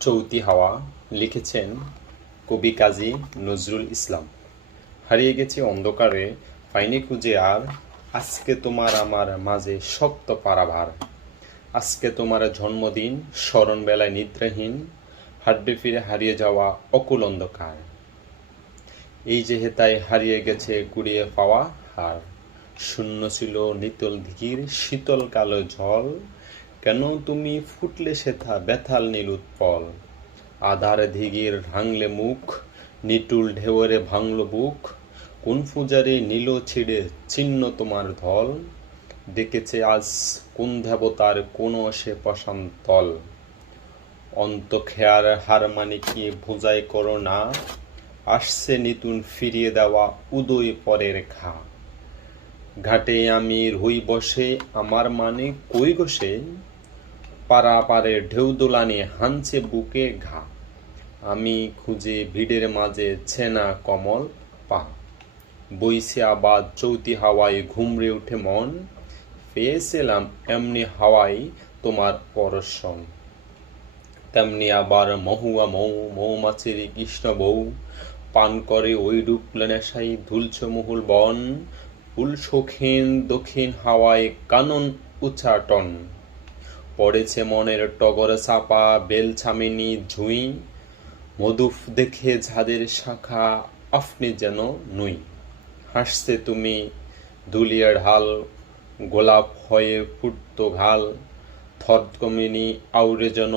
চৌতি হাওয়া লিখেছেন কবি কাজী নজরুল ইসলাম। হারিয়ে গেছি অন্ধকারে, পাইনি খুঁজে আর। আজকে তোমার আমার মাঝে শক্ত পারাভার। আজকে তোমার জন্মদিন স্মরণ বেলায় নিদ্রাহীন। হাড্ডে ফিরে হারিয়ে যাওয়া অকুল অন্ধকার। এই যে হেতায় হারিয়ে গেছে কুড়িয়ে পাওয়া হার। শূন্য ছিল নিতল দিঘির শীতল কালো জল। কেন তুমি ফুটলে সেথা ব্যথাল নীল উৎপল? আধার দিঘির ভাঙলে মুখ, নিটুল ঢেউরে ভাঙল বুক, কোন পূজারে নীল ছিঁড়ে চিহ্ন তোমার ধল? ডেকেছে আজ কোন দেবতার কোন সে হার মানে কি ভুজাই করো না? আসছে নিতুন ফিরিয়ে দেওয়া উদয় পরের ঘা। ঘাটে আমি রুই বসে, আমার মানে কই গসে পারা পারে ঢেউ দোলানি হানছে বুকে ঘা। আমি খুঁজে ভিড়ের মাঝে ছেনা কমল পা। বইছে আবার চৌতি হাওয়ায় ঘুমড়ে উঠে মন। পেয়েছিলাম এমনি হাওয়াই তোমার পরশন। তেমনি আবার মহুয়া মৌ, মৌমাছির কৃষ্ণ বউ। পান করে ওই রূপ নেশাই ধুলছ মহুল বন। ফুল শৌখিন দক্ষিণ হাওয়ায় কানন উচ্চাটন পড়েছে মনের টগর চাপা বেলছামিনি ঝুঁই মধুফ দেখে ঝাদের শাখা, আপনি যেন নুই। হাসছে তুমি দুলিয়ার ঢাল গোলাপ হয়ে ফুটত ঘাল থদকমিনি আউরে যেন